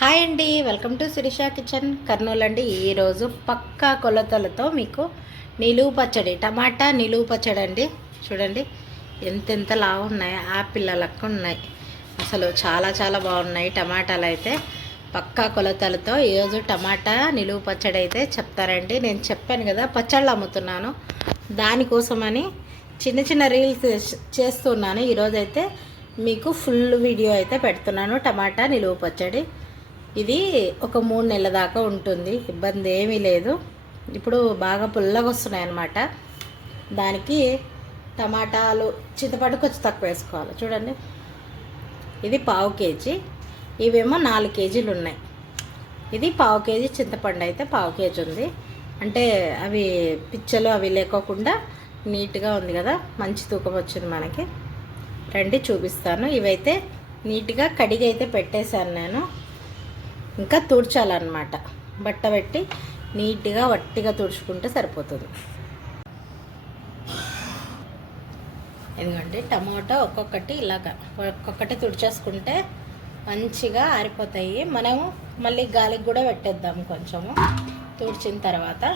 Hi అండి, welcome to Shirisha kitchen Kurnool అండి. ఈరోజు పక్కా కొలతలతో మీకు నిలువు పచ్చడి, టమాటా నిలువు పచ్చడి అండి. చూడండి ఎంతెంత లావు ఉన్నాయి, ఆపిల్ల లెక్క ఉన్నాయి. అసలు చాలా చాలా బాగున్నాయి టమాటాలు అయితే. పక్కా కొలతలతో ఈరోజు టమాటా నిలువు పచ్చడి అయితే చెప్తారండి. నేను చెప్పాను కదా పచ్చళ్ళు అమ్ముతున్నాను, దానికోసమని చిన్న చిన్న రీల్స్ చేస్తున్నాను. ఈరోజైతే మీకు ఫుల్ వీడియో అయితే పెడుతున్నాను. టమాటా నిలువు పచ్చడి ఇది ఒక 3 నెలల దాకా ఉంటుంది, ఇబ్బంది ఏమీ లేదు. ఇప్పుడు బాగా పుల్లగా వస్తున్నాయి అన్నమాట. దానికి టమాటాలు చింతపండు కొంచెం తక్కువ వేసుకోవాలి. చూడండి ఇది 1/2 కేజీ, ఇవేమో 4 కేజీలు ఉన్నాయి. ఇది 1/2 కేజీ చింతపండు అయితే 1/2 కేజీ ఉంది. అంటే అవి పిచ్చలు అవి లేకోకుండా నీట్గా ఉంది కదా, మంచి తూకం వచ్చింది మనకి. రండి చూపిస్తాను. ఇవైతే నీట్గా కడిగి అయితే పెట్టేశాను నేను. ఇంకా తుడ్చాలన్నమాట, బట్ట పెట్టి నీట్గా వట్టిగా తుడుచుకుంటే సరిపోతుంది. ఎందుకంటే టమాటో ఒక్కొక్కటి ఇలాగ ఒక్కొక్కటి తుడిచేసుకుంటే మంచిగా ఆరిపోతాయి. మనము మళ్ళీ గాలికి కూడా పెట్టేద్దాము కొంచెము తుడిచిన తర్వాత.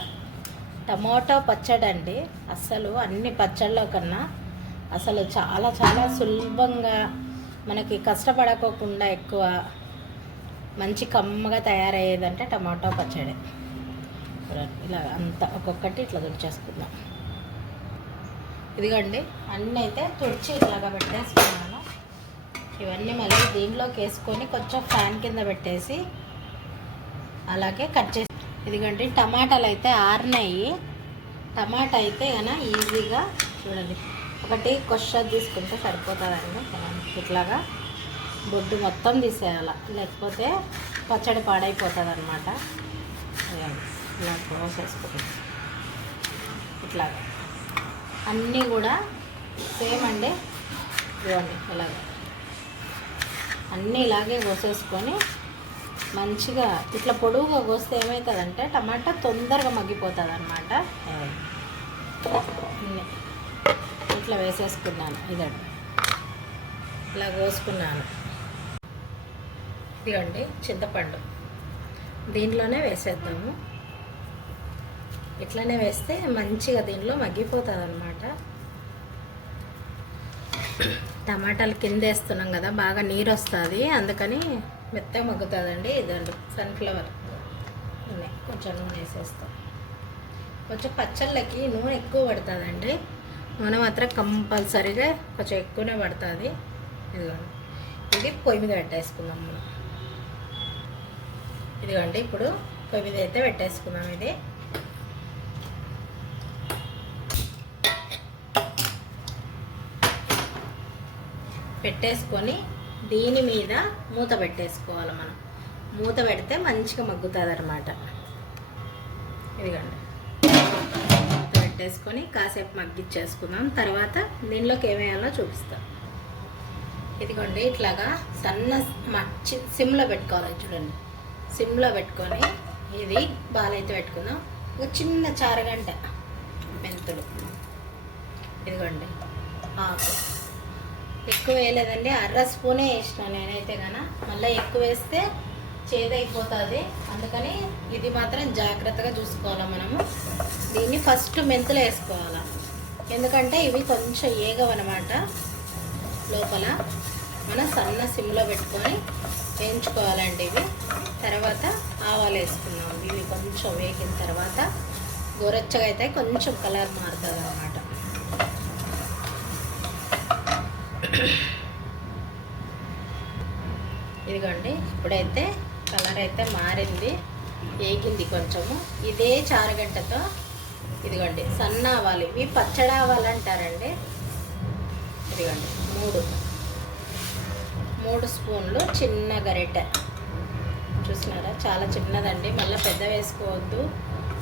టమాటో పచ్చడి అండి, అసలు అన్ని పచ్చళ్ళలో కన్నా అసలు చాలా చాలా సులభంగా మనకి కష్టపడకోకుండా ఎక్కువ మంచి కమ్మగా తయారయ్యేదంటే టమాటో పచ్చడి. ఇలా అంతా ఒక్కొక్కటి ఇట్లా తుడిచేసుకుందాం. ఇదిగోండి అన్నీ అయితే తుడిచి ఇట్లాగా పెట్టేసుకున్నాను. ఇవన్నీ మళ్ళీ దీంట్లోకి వేసుకొని కొంచెం ఫ్యాన్ కింద పెట్టేసి అలాగే కట్ చేసి. ఇదిగోండి టమాటాలు అయితే ఆరినాయి. టమాటా అయితే కన్నా ఈజీగా చూడండి ఒకటి కొష తీసుకుంటే సరిపోతుందండి. ఇట్లాగా బొడ్డు మొత్తం తీసేయాలి, లేకపోతే పచ్చడి పాడైపోతుంది అనమాట. ఇలా కోసేసుకుంటాం. ఇట్లా అన్నీ కూడా సేమ్ అండి. ఇవ్వండి ఇలాగ అన్నీ ఇలాగే కోసేసుకొని మంచిగా ఇట్లా పొడువుగా కోస్తే ఏమవుతుందంటే టమాటా తొందరగా మగ్గిపోతుంది అనమాట. అన్నీ ఇట్లా వేసేసుకున్నాను. ఇదండి ఇలా కోసుకున్నాను. ఇదిగోండి చింతపండు దీంట్లోనే వేసేద్దాము. ఇట్లనే వేస్తే మంచిగా దీనిలో మగ్గిపోతుంది అనమాట. టమాటాలు కింద వేస్తున్నాం కదా, బాగా నీరు వస్తుంది, అందుకని మెత్తగా మగ్గుతుందండి. ఇదండి సన్ఫ్లవర్ నూనె, కొంచెం నూనె వేసేస్తాం. కొంచెం పచ్చళ్ళకి నూనె ఎక్కువ పడుతుందండి. నూనె మాత్రం కంపల్సరీగా కొంచెం ఎక్కువనే పడుతుంది. ఇదిగోండి ఇది పొయ్యి మీద పెట్టేసుకుందాం మనం. ఇదిగోండి ఇప్పుడు పొయ్యి మీద అయితే పెట్టేసుకుందాం. ఇది పెట్టేసుకొని దీని మీద మూత పెట్టేసుకోవాలి మనం. మూత పెడితే మంచిగా మగ్గుతుంది అన్నమాట. ఇదిగోండి మూత పెట్టేసుకొని కాసేపు మగ్గిచ్చేసుకుందాం. తర్వాత దీనిలోకి ఏమేయాలో చూపిస్తాం. ఇదిగోండి ఇట్లాగా సన్న సిమ్లో పెట్టుకోవాలి. చూడండి సిమ్లో పెట్టుకొని ఇది బాలైతే పెట్టుకుందాం. ఒక చిన్న చారగంట మెంతులు, ఇదిగోండి ఆకు ఎక్కువ వేయలేదండి, 1/2 స్పూనే వేసిన నేనైతే కన. మళ్ళీ ఎక్కువ వేస్తే చేదైపోతుంది, అందుకని ఇది మాత్రం జాగ్రత్తగా చూసుకోవాలి మనము. దీన్ని ఫస్ట్ మెంతులు వేసుకోవాలి, ఎందుకంటే ఇవి కొంచెం ఏగవన్నమాట. లోపల మనం సన్న సిమ్లో పెట్టుకొని వేయించుకోవాలండి ఇవి. తర్వాత ఆవాలు వేసుకున్నాం. ఇవి కొంచెం వేగిన తర్వాత గోరచ్చగా అయితే కొంచెం కలర్ మారుతుంది అన్నమాట. ఇదిగోండి ఇప్పుడైతే కలర్ అయితే మారింది, వేగింది కొంచెము. ఇదే చారగంటతో ఇదిగోండి సన్న ఆవాలు, ఇవి పచ్చడి ఆవాలు అంటారండి. ఇదిగోండి 3 స్పూన్లు చిన్న గరిటె, చూసినారా చాలా చిన్నదండి. మళ్ళీ పెద్ద వేసుకోవద్దు,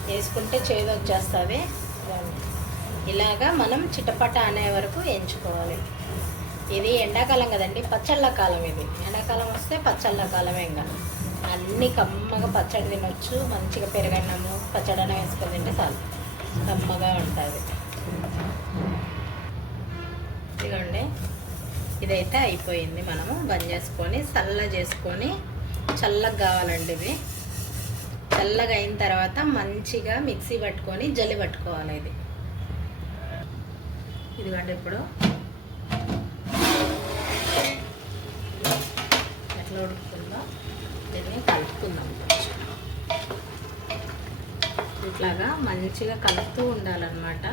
వేసుకుంటే చేదు వచ్చేస్తుంది. ఇలాగా మనం చిటపట అనే వరకు వేయించుకోవాలి. ఇది ఎండాకాలం కదండి, పచ్చళ్ళ కాలం. ఇది ఎండాకాలం వస్తే పచ్చళ్ళ కాలమే. ఇంకా అన్నీ కమ్మగా పచ్చడి తినొచ్చు. మంచిగా పెరుగన్నము పచ్చడన వేసుకొని తింటే చాలు కమ్మగా ఉంటుంది. ఇదిగోండి ఇదైతే అయిపోయింది. మనము బంద్ చేసుకొని చల్ల చేసుకొని చల్లగా కావాలండి. ఇది చల్లగా అయిన తర్వాత మంచిగా మిక్సీ పట్టుకొని జల్లి పట్టుకోవాలి. ఇదిగోండి ఇప్పుడు ఎట్లా ఉడుకుతుందో దీన్ని కలుపుకుందాం. ఇట్లాగా మంచిగా కలుపుతూ ఉండాలన్నమాట.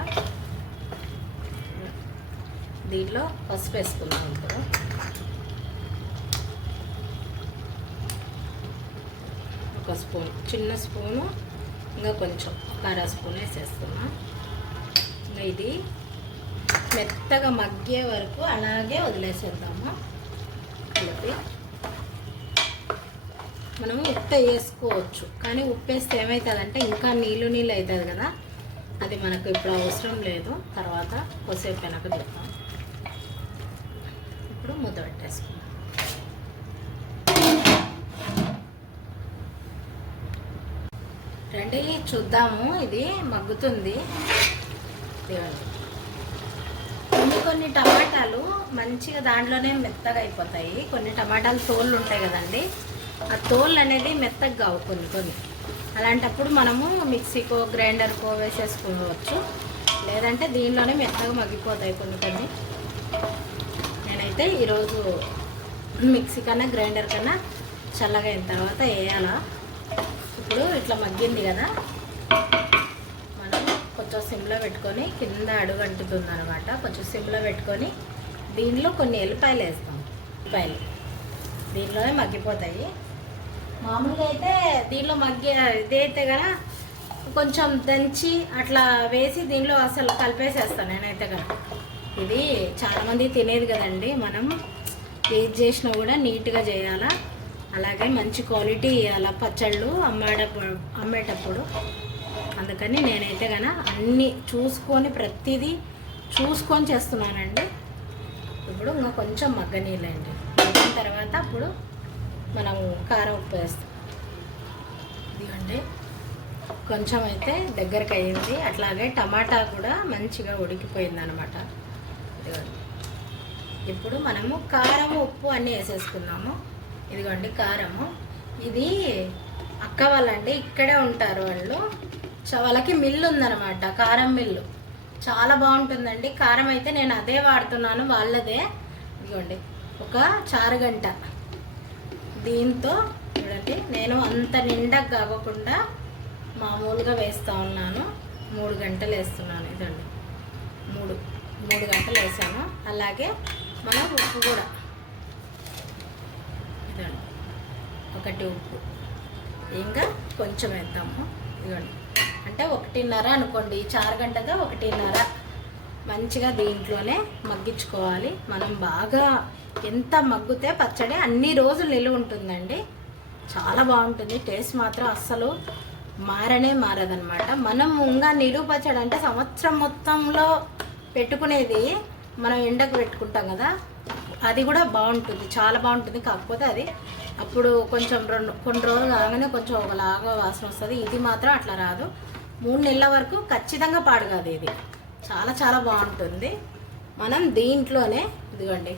దీంట్లో పసుపు వేసుకుందాం. ఇప్పుడు ఒక స్పూన్, చిన్న స్పూను, ఇంకా కొంచెం అర స్పూన్ వేసేస్తున్నా. ఇంకా ఇది మెత్తగా మగ్గే వరకు అలాగే వదిలేసేద్దాము. కలిపి మనము ఉప్పు వేసుకోవచ్చు, కానీ ఉప్పు వేస్తే ఏమవుతుందంటే ఇంకా నీళ్ళు నీళ్ళు అవుతుంది కదా, అది మనకు ఇప్పుడు అవసరం లేదు. తర్వాత కొద్దిసేపు వెనక చూద్దాం. ఇప్పుడు మూత పెట్టేసుకుందాం. రండి చూద్దాము, ఇది మగ్గుతుంది. కొన్ని టమాటాలు మంచిగా దాంట్లోనే మెత్తగా అయిపోతాయి. కొన్ని టమాటాలు తోళ్ళు ఉంటాయి కదండి, ఆ తోళ్ళు అనేది మెత్తగా కావు కొన్ని. అలాంటప్పుడు మనము మిక్సీకో గ్రైండర్కో వేసేసుకోవచ్చు, లేదంటే దీనిలోనే మెత్తగా మగ్గిపోతాయి కొన్ని. నేనైతే ఈరోజు మిక్సీ కన్నా గ్రైండర్ కన్నా చల్లగా అయిన తర్వాత వేయాలా. ఇప్పుడు ఇట్లా మగ్గింది కదా, మనం కొంచెం సిమ్లో పెట్టుకొని, కింద అడుగు అంటుతుంది అనమాట, కొంచెం సిమ్లో పెట్టుకొని దీనిలో కొన్ని ఎల్లిపాయలు వేస్తాం. ఎల్లిపాయలు దీనిలోనే మగ్గిపోతాయి. మామూలుగా అయితే దీనిలో ఇదైతే కదా కొంచెం దంచి అట్లా వేసి దీనిలో అసలు కలిపేసేస్తాను నేనైతే కదా. ఇది చాలామంది తినేది కదండి, మనం ఏది చేసినా కూడా నీట్గా చేయాలా, అలాగే మంచి క్వాలిటీ ఇవ్వాలా పచ్చళ్ళు అమ్మేటప్పుడు. అందుకని నేనైతే కన్నా అన్నీ చూసుకొని ప్రతిదీ చూసుకొని చేస్తున్నానండి. ఇప్పుడు ఇంకా కొంచెం మగ్గనీళ్ళండి. మగ్గిన తర్వాత అప్పుడు మనము కారం ఉప్పు వేస్తాం. ఇదిగండి కొంచెం అయితే దగ్గరకు అయ్యింది. అట్లాగే టమాటా కూడా మంచిగా ఉడికిపోయింది అనమాట. ఇప్పుడు మనము కారం ఉప్పు అన్నీ వేసేసుకుందాము. ఇదిగోండి కారము. ఇది అక్క వాళ్ళండి, ఇక్కడే ఉంటారు వాళ్ళు. వాళ్ళకి మిల్లు ఉందన్నమాట, కారం మిల్లు. చాలా బాగుంటుందండి కారం అయితే. నేను అదే వాడుతున్నాను, వాళ్ళదే. ఇదిగోండి ఒక చారుగంట దీంతో చూడండి. నేను అంత నిండా కాకుండా మామూలుగా వేస్తూ ఉన్నాను. 3 గంటలు వేస్తున్నాను. ఇదండి 3 గంటలు వేసాను. అలాగే మనం ఉప్పు కూడా ఇదండి, 1 ఉప్పు ఇంకా కొంచెం వేద్దాము. ఇదిగోండి అంటే 1.5 అనుకోండి, చారు గంటతో 1.5 మంచిగా దీంట్లోనే మగ్గించుకోవాలి. మనం బాగా ఎంత మగ్గితే పచ్చడి అన్ని రోజులు నిలువ ఉంటుందండి. చాలా బాగుంటుంది. టేస్ట్ మాత్రం అస్సలు మారదనమాట. మనం ఇంకా నిలువ పచ్చడి అంటే సంవత్సరం మొత్తంలో పెట్టుకునేది, మనం ఎండకు పెట్టుకుంటాం కదా, అది కూడా బాగుంటుంది, చాలా బాగుంటుంది. కాకపోతే అది అప్పుడు కొంచెం కొన్ని రోజులు కాగానే కొంచెం ఒకలాగా వాసన వస్తుంది. ఇది మాత్రం అట్లా రాదు. 3 నెలల వరకు ఖచ్చితంగా పాడు కాదు. ఇది చాలా చాలా బాగుంటుంది. మనం దీంట్లోనే ఇదిగోండి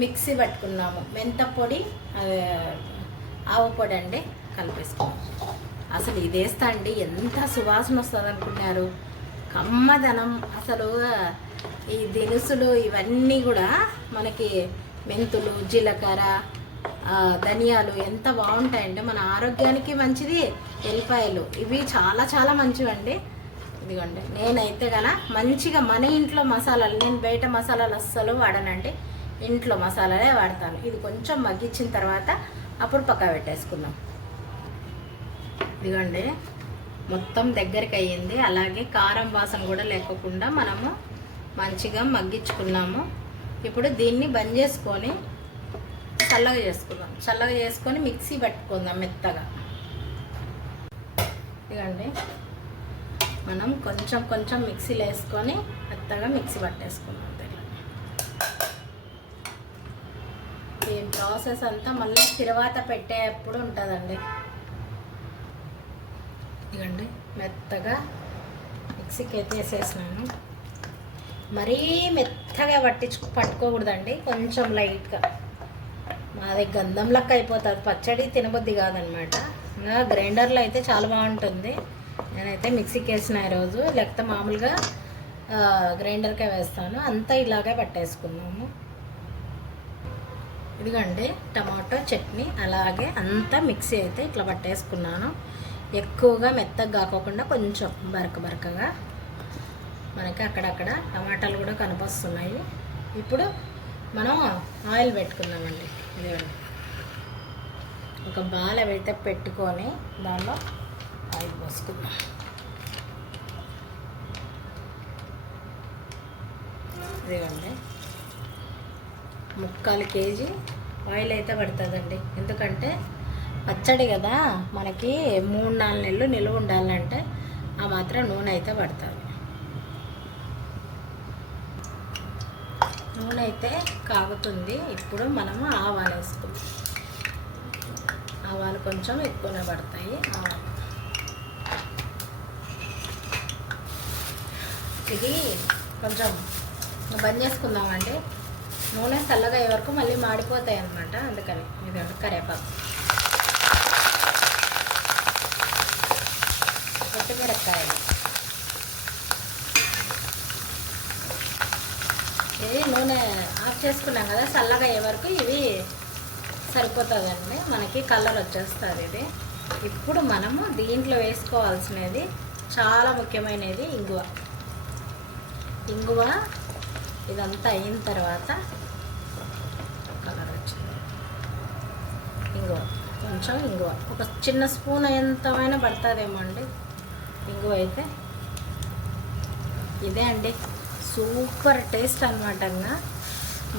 మిక్సీ పట్టుకున్నాము మెంత పొడి, ఆవు పొడి అండి, కలిపేసుకున్నాం. అసలు ఇది వేస్తా అండి ఎంత సువాసన వస్తుంది అనుకున్నారు. కమ్మదనం అసలు. ఈ దినుసులు ఇవన్నీ కూడా మనకి మెంతులు, జీలకర్ర, ధనియాలు ఎంత బాగుంటాయంటే మన ఆరోగ్యానికి మంచిది. ఎల్లిపాయలు ఇవి చాలా చాలా మంచివండి. ఇదిగోండి నేనైతే కన్నా మంచిగా మన ఇంట్లో మసాలాలు, నేను బయట మసాలాలు అస్సలు వాడనండి, ఇంట్లో మసాలాలే వాడతాను. ఇది కొంచెం మగ్గించిన తర్వాత అప్పుడు పక్క పెట్టేసుకుందాం. ఇదిగోండి మొత్తం దగ్గరికి అయ్యింది. అలాగే కారం వాసన కూడా లేకుండా మనము మంచిగా మగ్గించుకున్నాము. ఇప్పుడు దీన్ని బంద్ చేసుకొని చల్లగా చేసుకుందాం. చల్లగా చేసుకొని మిక్సీ పట్టుకుందాం మెత్తగా. ఇదిగోండి మనం కొంచెం కొంచెం మిక్సీలో వేసుకొని మెత్తగా మిక్సీ పట్టేసుకుందాం. ఈ ప్రాసెస్ అంతా మళ్ళీ తిరువాత పెట్టేటప్పుడు ఉంటుందండి. ఇదిగోండి మెత్తగా మిక్సీకి అయితే వేసేసినాను. మరీ మెత్తగా పట్టుకోకూడదండి, కొంచెం లైట్గా మాది గంధం లెక్క అయిపోతుంది పచ్చడి, తినబుద్ధి కాదనమాట. ఇంకా గ్రైండర్లో అయితే చాలా బాగుంటుంది. నేనైతే మిక్సీకి వేసిన ఈరోజు, లేకపోతే మామూలుగా గ్రైండర్కే వేస్తాను. అంతా ఇలాగే పట్టేసుకున్నాము. ఇదిగండి టమాటో చట్నీ, అలాగే అంతా మిక్సీ అయితే ఇట్లా పట్టేసుకున్నాను. ఎక్కువగా మెత్తగా కాకోకుండా కొంచెం బరకగా మనకి అక్కడక్కడ టమాటాలు కూడా కనిపిస్తున్నాయి. ఇప్పుడు మనం ఆయిల్ పెట్టుకుందామండి. ఇదిగండి ఒక బాల అయితే పెట్టుకొని దానిలో ఆయిల్ పోసుకుందాం. ఇదిగండి 3/4 కేజీ ఆయిల్ అయితే పడుతుందండి. ఎందుకంటే పచ్చడి కదా, మనకి 3-4 నెలలు నిలువ ఉండాలంటే ఆ మాత్రం నూనె అయితే పడుతుంది. నూనె అయితే కాగుతుంది. ఇప్పుడు మనము ఆవాలు వేసుకుందాం. ఆవాలు కొంచెం ఎక్కువనే పడతాయి. ఇది కొంచెం బంద్ చేసుకుందామండి. నూనె చల్లగా అయ్యే వరకు మళ్ళీ మాడిపోతాయి అన్నమాట. అందుకని ఇది కరివేపాకు, పచ్చిమిరపకాయలు. ఇది నూనె ఆఫ్ చేసుకున్నాం కదా, చల్లగా అయ్యే వరకు ఇవి సరిపోతుందండి. మనకి కలర్ వచ్చేస్తుంది ఇది. ఇప్పుడు మనము దీంట్లో వేసుకోవాల్సినది చాలా ముఖ్యమైనది ఇంగువ. ఇదంతా అయిన తర్వాత కలర్ వచ్చింది. కొంచెం ఇంగువ ఒక చిన్న స్పూన్ ఎంతమైనా పడుతుందేమో అండి ఇంగువ అయితే. ఇదే అండి సూపర్ టేస్ట్ అనమాట.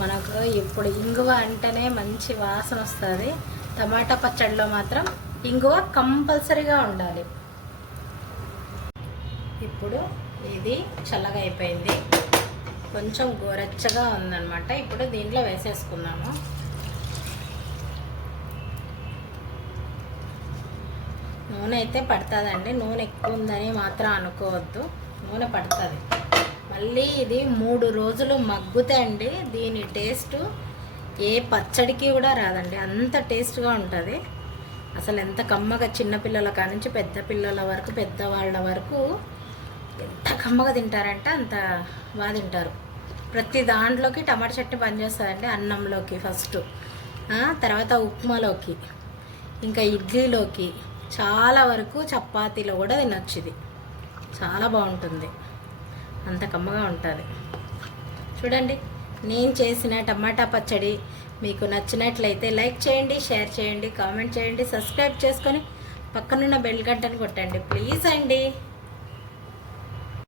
మనకు ఇప్పుడు ఇంగువ అంటేనే మంచి వాసన వస్తుంది. టమాటా పచ్చడిలో మాత్రం ఇంగువ కంపల్సరీగా ఉండాలి. ఇప్పుడు ఇది చల్లగా అయిపోయింది, కొంచెం గోరెచ్చగా ఉందన్నమాట. ఇప్పుడు దీంట్లో వేసేసుకుందాము. నూనె అయితే పడుతుందండి. నూనె ఎక్కువ ఉందని మాత్రం అనుకోవద్దు, నూనె పడుతుంది. మళ్ళీ ఇది 3 రోజులు మగ్గుతే అండి దీని టేస్ట్ ఏ పచ్చడికి కూడా రాదండి. అంత టేస్ట్గా ఉంటుంది. అసలు ఎంత కమ్మగా, చిన్నపిల్లల కానుంచి పెద్ద పిల్లల వరకు, పెద్దవాళ్ళ వరకు ఎంత కమ్మగా తింటారంటే అంత బాగా తింటారు. ప్రతి దాంట్లోకి టమాటా చట్నీ పనిచేస్తుందండి. అన్నంలోకి ఫస్ట్, తర్వాత ఉప్మాలోకి, ఇంకా ఇడ్లీలోకి, చాలా వరకు చపాతీలో కూడా తినొచ్చు. ఇది చాలా బాగుంటుంది, అంత కమ్మగా ఉంటుంది. చూడండి, నేను చేసిన టమాటా పచ్చడి మీకు నచ్చినట్లయితే లైక్ చేయండి, షేర్ చేయండి, కామెంట్ చేయండి, సబ్స్క్రైబ్ చేసుకొని పక్కనున్న బెల్ గంటను కొట్టండి ప్లీజ్ అండి.